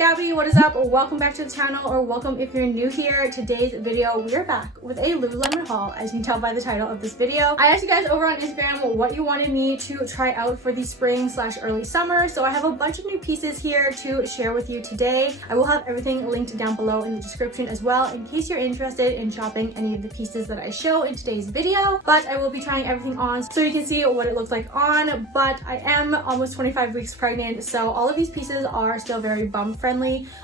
Gabby, what is up? Welcome back to the channel, or welcome if you're new here. Today's video, we are back with a Lululemon haul, as you can tell by the title of this video. I asked you guys over on Instagram what you wanted me to try out for the spring/early summer, so I have a bunch of new pieces here to share with you today. I will have everything linked down below in the description as well, in case you're interested in shopping any of the pieces that I show in today's video. But I will be trying everything on so you can see what it looks like on. But I am almost 25 weeks pregnant, so all of these pieces are still very bum friendly,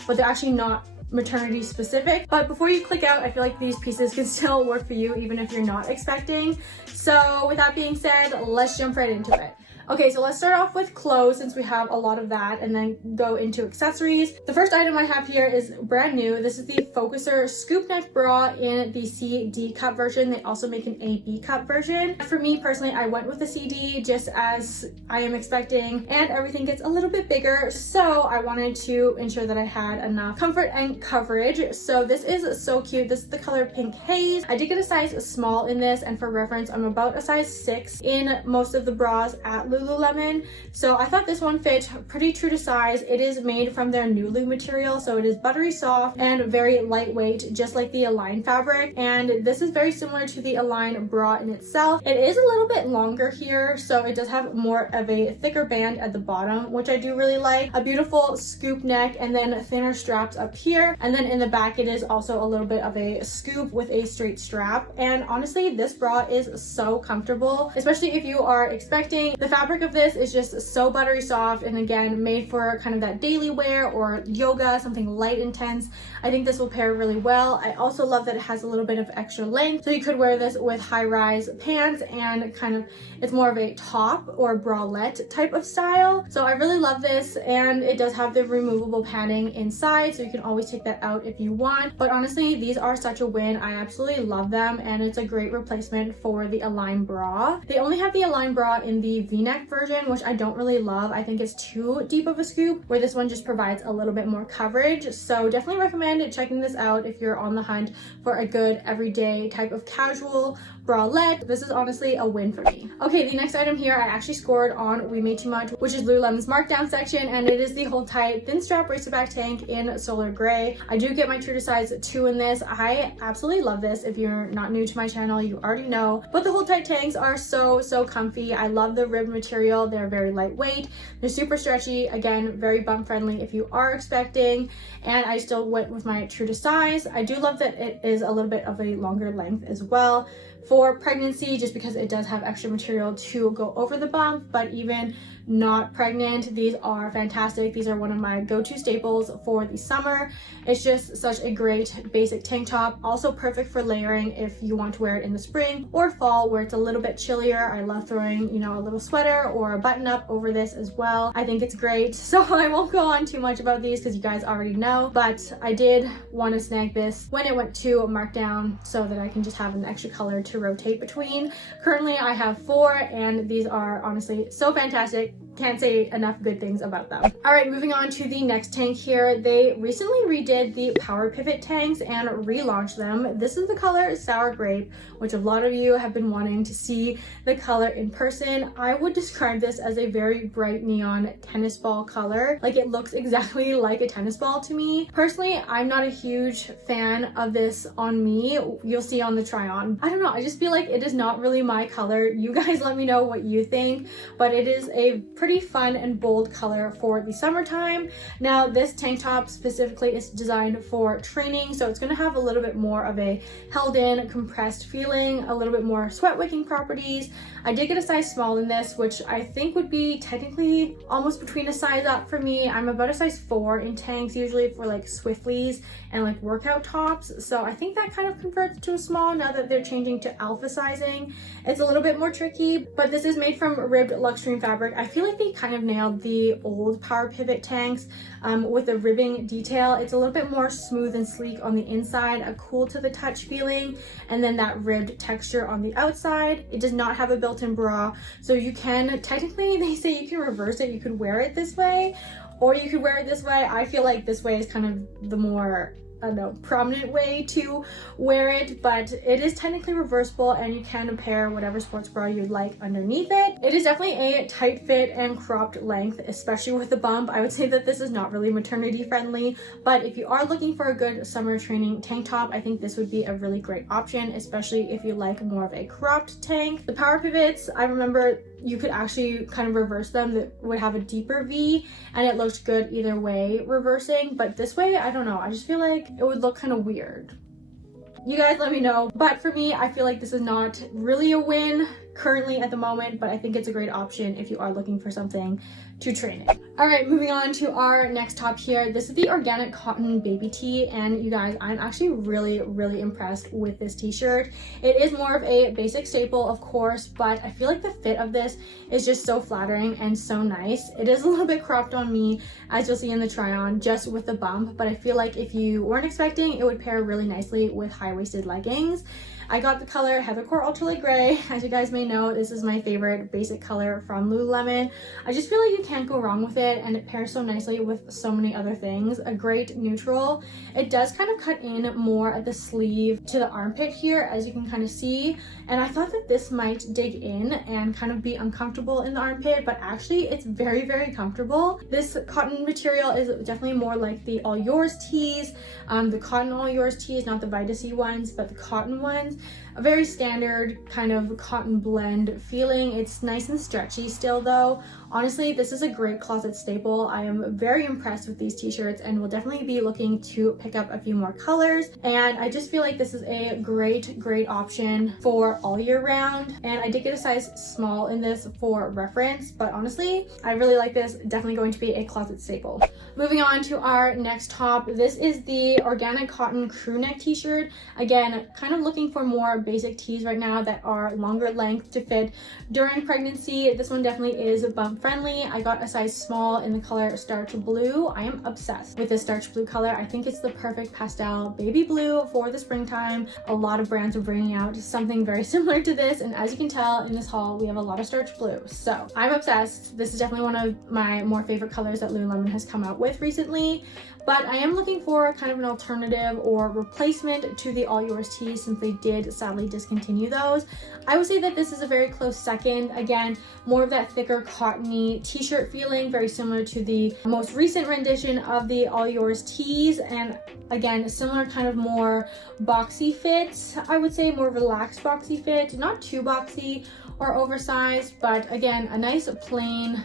but they're actually not maternity specific. But before you click out, I feel like these pieces can still work for you even if you're not expecting. So with that being said, let's jump right into it. Okay, so let's start off with clothes since we have a lot of that, and then go into accessories. The first item I have here is brand new. This is the Focuser scoop neck bra in the CD cup version. They also make an AB cup version. For me personally, I went with the CD just as I am expecting, and everything gets a little bit bigger, so I wanted to ensure that I had enough comfort and coverage. So this is so cute. This is the color Pink Haze. I did get a size small in this, and for reference, I'm about a size 6 in most of the bras at Lululemon, so I thought this one fit pretty true to size. It is made from their Nulu material, so it is buttery soft and very lightweight, just like the Align fabric, and this is very similar to the Align bra in itself. It is a little bit longer here, so it does have more of a thicker band at the bottom, which I do really like. A beautiful scoop neck, and then thinner straps up here, and then in the back it is also a little bit of a scoop with a straight strap. And honestly, this bra is so comfortable, especially if you are expecting. The fabric of this is just so buttery soft, and again, made for kind of that daily wear or yoga, something light intense. I think this will pair really well. I also love that it has a little bit of extra length, so you could wear this with high-rise pants, and kind of it's more of a top or bralette type of style. So I really love this, and it does have the removable padding inside, so you can always take that out if you want. But honestly, these are such a win. I absolutely love them, and it's a great replacement for the Align bra. They only have the Align bra in the V-neck version, which I don't really love. I think it's too deep of a scoop, where this one just provides a little bit more coverage. So definitely recommend checking this out if you're on the hunt for a good everyday type of casual bralette. This is honestly a win for me. Okay, the next item here I actually scored on We Made Too Much, which is Lululemon's markdown section, and it is the Hold Tight thin strap racer back tank in solar gray. I do get my true to size 2 in this. I absolutely love this. If you're not new to my channel, you already know, but the Hold Tight tanks are so comfy. I love the ribbed material. They're very lightweight, they're super stretchy, again very bum friendly if you are expecting, and I still went with my true to size. I do love that it is a little bit of a longer length as well for pregnancy, just because it does have extra material to go over the bump. But even not pregnant, these are fantastic. These are one of my go-to staples for the summer. It's just such a great basic tank top, also perfect for layering if you want to wear it in the spring or fall where it's a little bit chillier. I love throwing, you know, a little sweater or a button up over this as well. I think it's great, so I won't go on too much about these because you guys already know, but I did want to snag this when it went to markdown so that I can just have an extra color to rotate between. Currently I have 4, and these are honestly so fantastic. Can't say enough good things about them. All right, moving on to the next tank here. They recently redid the Power Pivot tanks and relaunched them. This is the color Sour Grape, which a lot of you have been wanting to see the color in person. I would describe this as a very bright neon tennis ball color. Like, it looks exactly like a tennis ball to me. Personally, I'm not a huge fan of this on me. You'll see on the try on. I don't know, I just feel like it is not really my color. You guys let me know what you think, but it is a pretty fun and bold color for the summertime. Now, this tank top specifically is designed for training, so it's going to have a little bit more of a held in, compressed feeling, a little bit more sweat wicking properties. I did get a size small in this, which I think would be technically almost between a size up for me. I'm about a size 4 in tanks usually for like Swiftleys and like workout tops, so I think that kind of converts to a small now that they're changing to alpha sizing. It's a little bit more tricky, but this is made from ribbed luxtrine fabric. I feel like they kind of nailed the old Power Pivot tanks with the ribbing detail. It's a little bit more smooth and sleek on the inside, a cool to the touch feeling, and then that ribbed texture on the outside. It does not have a built-in bra, so you can technically, they say you can reverse it. You could wear it this way, or you could wear it this way. I feel like this way is kind of the more I don't know, prominent way to wear it, but it is technically reversible and you can pair whatever sports bra you'd like underneath it. It is definitely a tight fit and cropped length, especially with the bump. I would say that this is not really maternity friendly, but if you are looking for a good summer training tank top, I think this would be a really great option, especially if you like more of a cropped tank. The power pivots, I remember you could actually kind of reverse them, that would have a deeper V, and it looked good either way reversing, but this way, I don't know, I just feel like it would look kind of weird. You guys let me know, but for me, I feel like this is not really a win currently at the moment, but I think it's a great option if you are looking for something to train in. All right, moving on to our next top here. This is the organic cotton baby tee, and you guys, I'm actually really impressed with this t-shirt. It is more of a basic staple, of course, but I feel like the fit of this is just so flattering and so nice. It is a little bit cropped on me, as you'll see in the try on, just with the bump, but I feel like if you weren't expecting, it would pair really nicely with high-waisted leggings. I got the color Heathercore Ultralight Gray. As you guys may know, this is my favorite basic color from Lululemon. I just feel like you can't go wrong with it, and it pairs so nicely with so many other things. A great neutral. It does kind of cut in more at the sleeve to the armpit here, as you can kind of see, and I thought that this might dig in and kind of be uncomfortable in the armpit, but actually it's very comfortable. This cotton material is definitely more like the All Yours tees, the cotton All Yours tees, not the Vita-C ones, but the cotton ones. A very standard kind of cotton blend feeling. It's nice and stretchy still though. Honestly, this is a great closet staple. I am very impressed with these t-shirts and will definitely be looking to pick up a few more colors. And I just feel like this is a great option for all year round. And I did get a size small in this for reference, but honestly, I really like this. Definitely going to be a closet staple. Moving on to our next top. This is the organic cotton crew neck t-shirt. Again, kind of looking for more basic tees right now that are longer length to fit during pregnancy. This one definitely is bump friendly. I got a size small in the color Starch Blue. I am obsessed with this Starch Blue color. I think it's the perfect pastel baby blue for the springtime. A lot of brands are bringing out something very similar to this, and as you can tell in this haul, we have a lot of Starch Blue. So I'm obsessed. This is definitely one of my more favorite colors that Lululemon has come out with recently. But I am looking for kind of an alternative or replacement to the All Yours tees, since they did sadly discontinue those. I would say that this is a very close second. Again, more of that thicker cottony t-shirt feeling, very similar to the most recent rendition of the All Yours tees. And again, similar kind of more boxy fit, I would say more relaxed boxy fit, not too boxy or oversized, but again, a nice plain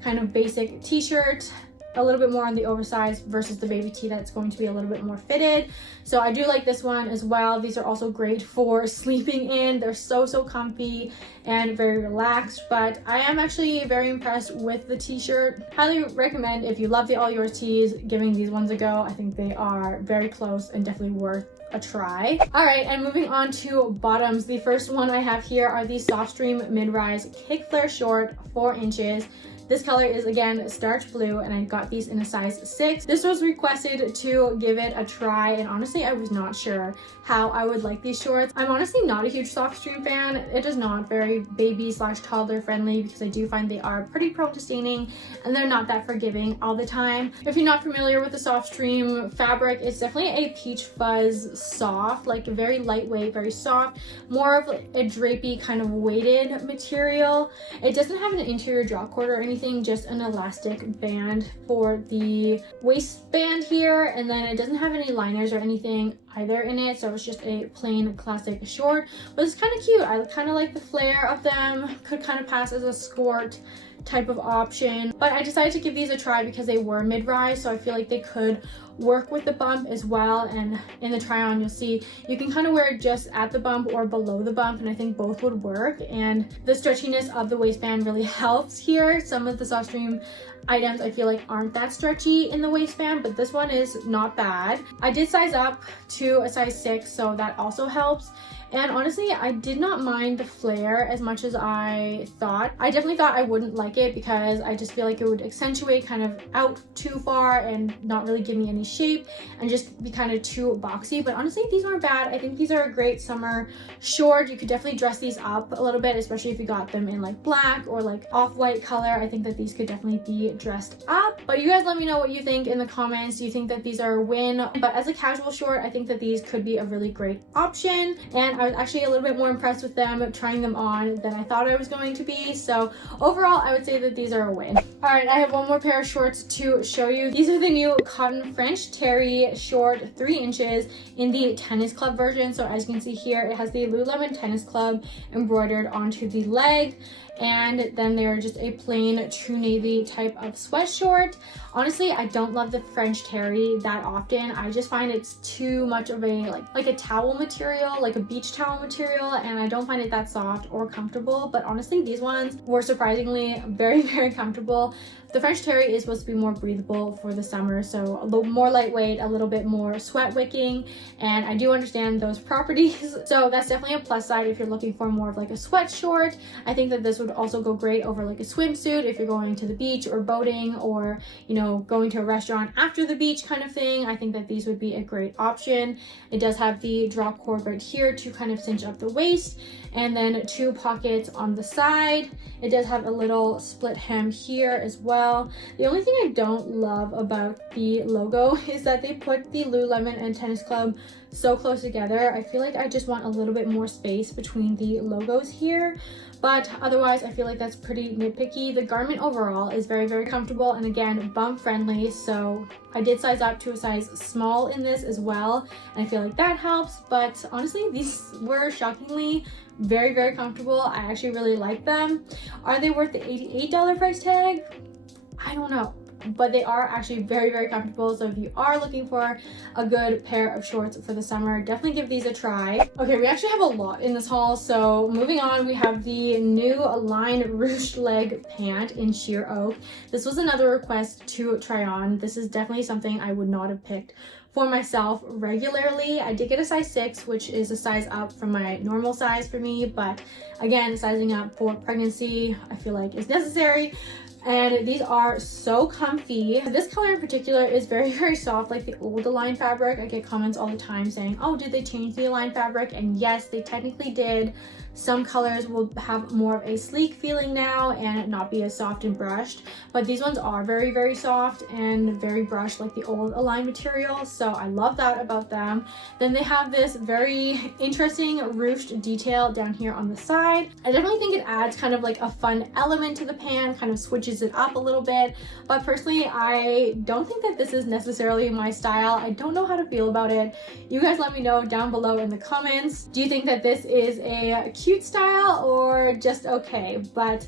kind of basic t-shirt. A little bit more on the oversized versus the baby tee that's going to be a little bit more fitted. So I do like this one as well. These are also great for sleeping in. They're so comfy and very relaxed, but I am actually very impressed with the t-shirt. Highly recommend, if you love the All Yours tees, giving these ones a go. I think they are very close and definitely worth a try. All right, and moving on to bottoms. The first one I have here are the Softstreme Midrise Kickflare Short, 4 inches. This color is again Starch Blue, and I got these in a size 6. This was requested to give it a try, and honestly I was not sure how I would like these shorts. I'm honestly not a huge Softstreme fan. It is not very baby/toddler friendly, because I do find they are pretty prone to staining and they're not that forgiving all the time. If you're not familiar with the Softstreme fabric, it's definitely a peach fuzz soft, like very lightweight, very soft, more of a drapey kind of weighted material. It doesn't have an interior drop cord or anything, just an elastic band for the waistband here, and then it doesn't have any liners or anything either in it, so it's just a plain classic short, but it's kind of cute. I kind of like the flare of them. Could kind of pass as a skirt type of option, but I decided to give these a try because they were mid-rise, so I feel like they could work with the bump as well. And in the try on, you'll see you can kind of wear it just at the bump or below the bump, and I think both would work. And the stretchiness of the waistband really helps here. Some of the Softstreme items I feel like aren't that stretchy in the waistband, but this one is not bad. I did size up to a size 6, so that also helps. And honestly, I did not mind the flare as much as I thought. I definitely thought I wouldn't like it, because I just feel like it would accentuate kind of out too far and not really give me any shape and just be kind of too boxy. But honestly, these aren't bad. I think these are a great summer short. You could definitely dress these up a little bit, especially if you got them in like black or like off-white color. I think that these could definitely be dressed up. But you guys let me know what you think in the comments. Do you think that these are a win? But as a casual short, I think that these could be a really great option, and I was actually a little bit more impressed with them trying them on than I thought I was going to be. So overall, I would say that these are a win. All right, I have one more pair of shorts to show you. These are the new cotton French terry short, 3 inches in the tennis club version. So as you can see here, it has the Lululemon tennis club embroidered onto the leg, and then they're just a plain true navy type of sweatshort. Honestly, I don't love the French terry that often. I just find it's too much of a like a towel material, like a beach towel material, and I don't find it that soft or comfortable. But honestly, these ones were surprisingly very, very comfortable. The French terry is supposed to be more breathable for the summer, so a little more lightweight, a little bit more sweat wicking, and I do understand those properties. So that's definitely a plus side if you're looking for more of like a sweat short. I think that this would also go great over like a swimsuit if you're going to the beach or boating, or you know, going to a restaurant after the beach kind of thing. I think that these would be a great option. It does have the drop cord right here to kind of cinch up the waist, and then 2 pockets on the side. It does have a little split hem here as well. The only thing I don't love about the logo is that they put the Lululemon and Tennis Club so close together. I feel like I just want a little bit more space between the logos here, but otherwise I feel like that's pretty nitpicky. The garment overall is very, very comfortable, and again, bum friendly, so I did size up to a size small in this as well, and I feel like that helps. But honestly, these were shockingly very, very comfortable. I actually really like them. Are they worth the $88 price tag? I don't know, but they are actually very, very comfortable. So if you are looking for a good pair of shorts for the summer, definitely give these a try. Okay, we actually have a lot in this haul, so moving on, we have the new lined ruched leg pant in sheer oak. This was another request to try on. This is definitely something I would not have picked for myself regularly. I did get a size 6, which is a size up from my normal size for me, but again, sizing up for pregnancy I feel like is necessary. And these are so comfy. This color in particular is very, very soft, like the old Align fabric. I get comments all the time saying, oh, did they change the Align fabric? And yes, they technically did. Some colors will have more of a sleek feeling now and not be as soft and brushed, but these ones are very, very soft and very brushed like the old Align material, so I love that about them. Then they have this very interesting ruched detail down here on the side. I definitely think it adds kind of like a fun element to the pant, kind of switches it up a little bit, but personally I don't think that this is necessarily my style. I don't know how to feel about it. You guys let me know down below in the comments. Do you think that this is a cute style or just okay? But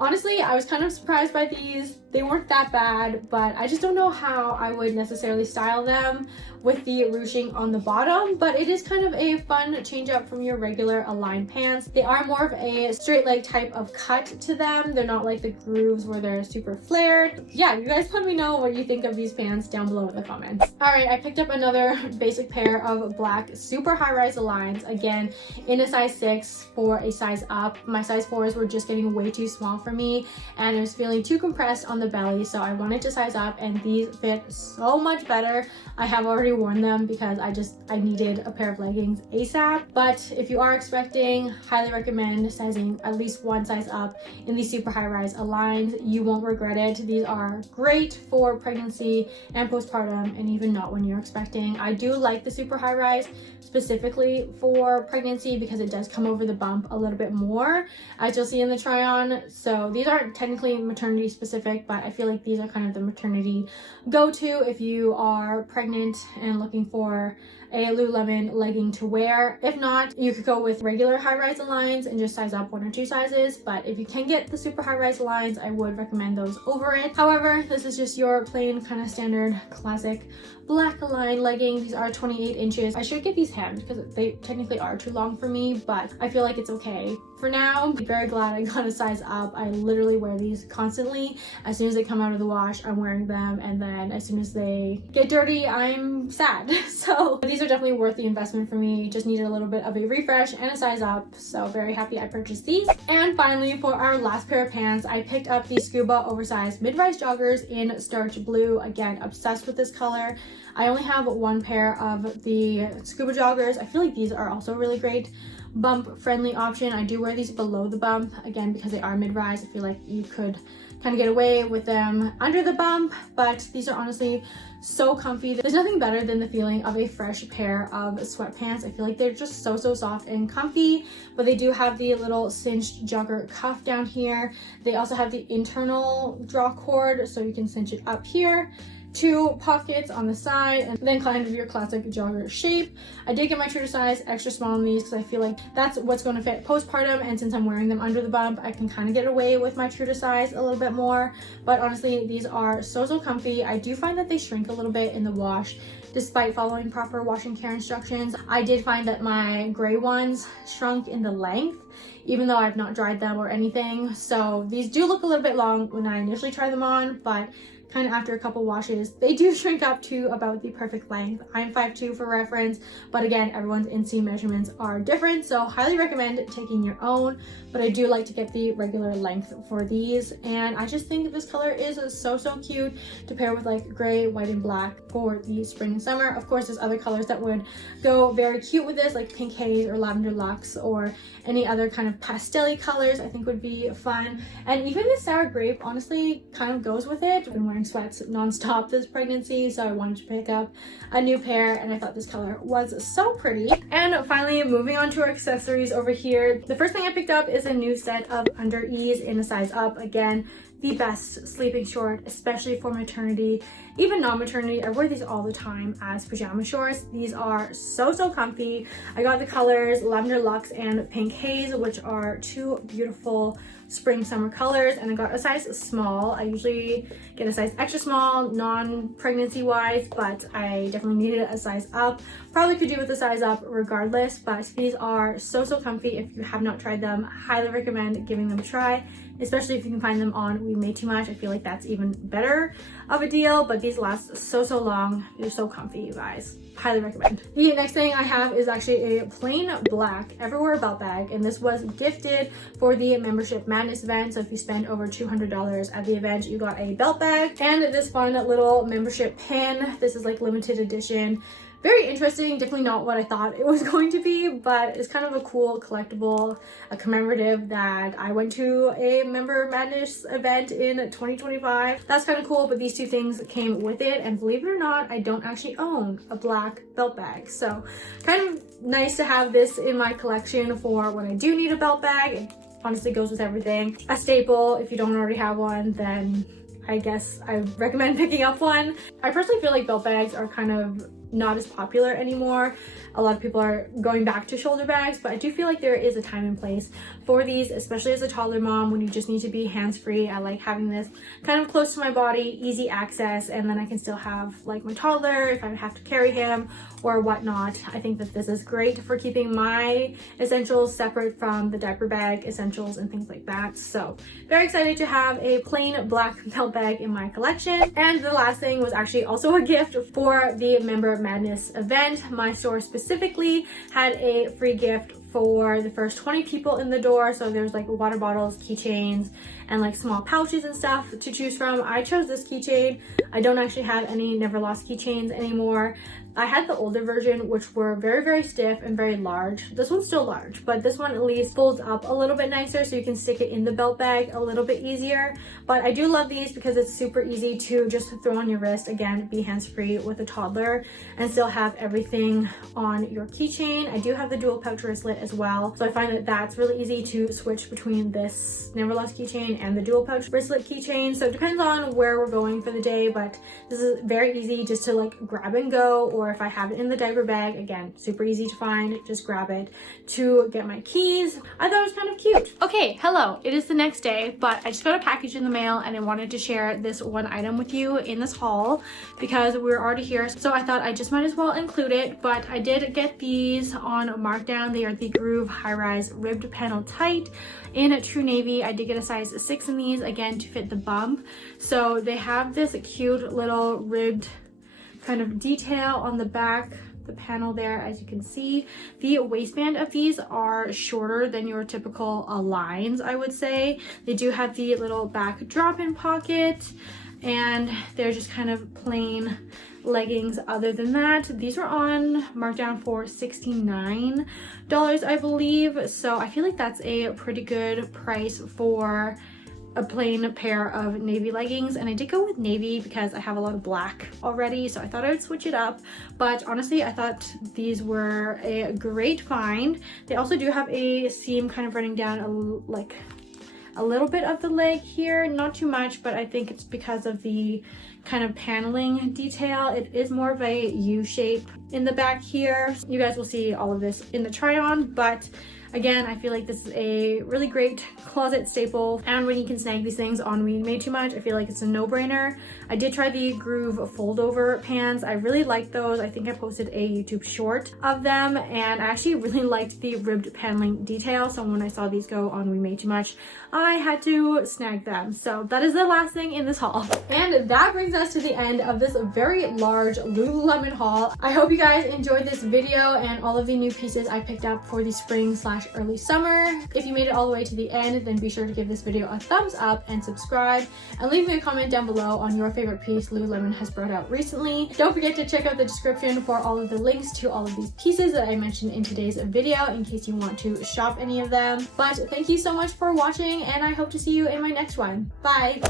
honestly, I was kind of surprised by these. They weren't that bad, but I just don't know how I would necessarily style them with the ruching on the bottom, but it is kind of a fun change up from your regular Align pants. They are more of a straight leg type of cut to them. They're not like the grooves where they're super flared. Yeah, you guys let me know what you think of these pants down below in the comments. All right, I picked up another basic pair of black super high-rise Aligns, again in a size 6 for a size up. My size 4s were just getting way too small for me, and I was feeling too compressed on the belly, so I wanted to size up, and these fit so much better. I have already worn them because I needed a pair of leggings ASAP. But if you are expecting, highly recommend sizing at least 1 size up in these super high rise Aligns. You won't regret it. These are great for pregnancy and postpartum, and even not when you're expecting. I do like the super high rise specifically for pregnancy because it does come over the bump a little bit more, as you'll see in the try on. So these aren't technically maternity specific, but I feel like these are kind of the maternity go-to if you are pregnant and looking for a Lululemon legging to wear. If not, you could go with regular high-rise Aligns and just size up 1 or 2 sizes, but if you can get the super high-rise Aligns, I would recommend those over it. However, this is just your plain kind of standard classic black Align leggings. These are 28 inches. I should get these hemmed because they technically are too long for me, but I feel like it's okay. For now, I'm very glad I got a size up. I literally wear these constantly. As soon as they come out of the wash, I'm wearing them, and then as soon as they get dirty, I'm sad. So these are definitely worth the investment for me. Just needed a little bit of a refresh and a size up, so very happy I purchased these. And finally, for our last pair of pants, I picked up the Scuba oversized mid-rise joggers in starch blue. Again, obsessed with this color. I only have 1 pair of the Scuba joggers. I feel like these are also really great bump friendly option. I do wear these below the bump, again because they are mid-rise. I feel like you could kind of get away with them under the bump, but these are honestly so comfy. There's nothing better than the feeling of a fresh pair of sweatpants. I feel like they're just so soft and comfy, but they do have the little cinched jogger cuff down here. They also have the internal draw cord, so you can cinch it up here. 2 pockets on the side, and then kind of your classic jogger shape. I did get my true to size extra small in these because I feel like that's what's going to fit postpartum, and since I'm wearing them under the bump, I can kind of get away with my true to size a little bit more. But honestly, these are so comfy. I do find that they shrink a little bit in the wash despite following proper wash and care instructions. I did find that my gray ones shrunk in the length, even though I've not dried them or anything. So these do look a little bit long when I initially try them on, but kind of after a couple washes, they do shrink up to about the perfect length. I'm 5'2" for reference, but again, everyone's inseam measurements are different, so highly recommend taking your own. But I do like to get the regular length for these, and I just think this color is so cute to pair with like gray, white, and black for the spring and summer. Of course, there's other colors that would go very cute with this, like pink haze or lavender luxe, or any other kind of pastel-y colors I think would be fun. And even the sour grape honestly kind of goes with it. I've been wearing sweats non-stop this pregnancy, so I wanted to pick up a new pair, and I thought this color was so pretty. And finally, moving on to our accessories over here, the first thing I picked up is a new set of underees in a size up. Again, the best sleeping short, especially for maternity, even non-maternity. I wear these all the time as pajama shorts. These are so comfy. I got the colors lavender luxe and pink haze, which are 2 beautiful spring summer colors, and I got a size small. I usually get a size extra small non-pregnancy wise, but I definitely needed a size up. Probably could do with a size up regardless, but these are so comfy. If you have not tried them, highly recommend giving them a try, especially if you can find them on We Made Too Much. I feel like that's even better of a deal, but these last so long. They're so comfy, you guys. Highly recommend. The next thing I have is actually a plain black everywhere belt bag, and this was gifted for the Membership Madness event. So if you spend over $200 at the event, you got a belt bag and this fun little membership pin. This is like limited edition. Very interesting, definitely not what I thought it was going to be, but it's kind of a cool collectible, a commemorative that I went to a Member Madness event in 2025. That's kind of cool, but these 2 things came with it, and believe it or not, I don't actually own a black belt bag. So kind of nice to have this in my collection for when I do need a belt bag. It honestly goes with everything. A staple. If you don't already have one, then I guess I recommend picking up one. I personally feel like belt bags are kind of not as popular anymore. A lot of people are going back to shoulder bags, but I do feel like there is a time and place for these, especially as a toddler mom when you just need to be hands-free. I like having this kind of close to my body, easy access, and then I can still have like my toddler if I have to carry him or whatnot. I think that this is great for keeping my essentials separate from the diaper bag essentials and things like that. So very excited to have a plain black belt bag in my collection. And the last thing was actually also a gift for the Member Madness event. My store specifically had a free gift for the first 20 people in the door. So there's like water bottles, keychains, and like small pouches and stuff to choose from. I chose this keychain. I don't actually have any Never Lost keychains anymore. I had the older version, which were very stiff and very large. This one's still large, but this one at least folds up a little bit nicer, so you can stick it in the belt bag a little bit easier. But I do love these because it's super easy to just throw on your wrist. Again, be hands-free with a toddler and still have everything on your keychain. I do have the dual pouch wristlet as well, so I find that that's really easy to switch between this Never Lost keychain and the dual pouch wristlet keychain. So it depends on where we're going for the day, but this is very easy just to like grab and go. Or if I have it in the diaper bag, again, super easy to find, just grab it to get my keys. I thought it was kind of cute. Okay, hello, it is the next day, but I just got a package in the mail and I wanted to share this one item with you in this haul because we're already here, so I thought I just might as well include it. But I did get these on markdown. They are the Groove high-rise ribbed panel tight in true navy. I did get a size 6 in these, again, to fit the bump. So they have this cute little ribbed kind of detail on the back, the panel there, as you can see. The waistband of these are shorter than your typical lines, I would say. They do have the little back drop-in pocket, and they're just kind of plain leggings. Other than that, these were on markdown for $69, I believe. So I feel like that's a pretty good price for a plain pair of navy leggings, and I did go with navy because I have a lot of black already, so I thought I would switch it up. But honestly, I thought these were a great find. They also do have a seam kind of running down a little bit of the leg here, not too much, but I think it's because of the kind of paneling detail. It is more of a U shape in the back here. You guys will see all of this in the try on, but again, I feel like this is a really great closet staple, and when you can snag these things on We Made Too Much, I feel like it's a no-brainer. I did try the Groove fold-over pants. I really liked those. I think I posted a YouTube short of them, and I actually really liked the ribbed paneling detail, so when I saw these go on We Made Too Much, I had to snag them. So that is the last thing in this haul. And that brings us to the end of this very large Lululemon haul. I hope you guys enjoyed this video and all of the new pieces I picked up for the spring/early summer. If you made it all the way to the end, then be sure to give this video a thumbs up and subscribe, and leave me a comment down below on your favorite piece Lululemon has brought out recently. Don't forget to check out the description for all of the links to all of these pieces that I mentioned in today's video in case you want to shop any of them. But thank you so much for watching, and I hope to see you in my next one. Bye!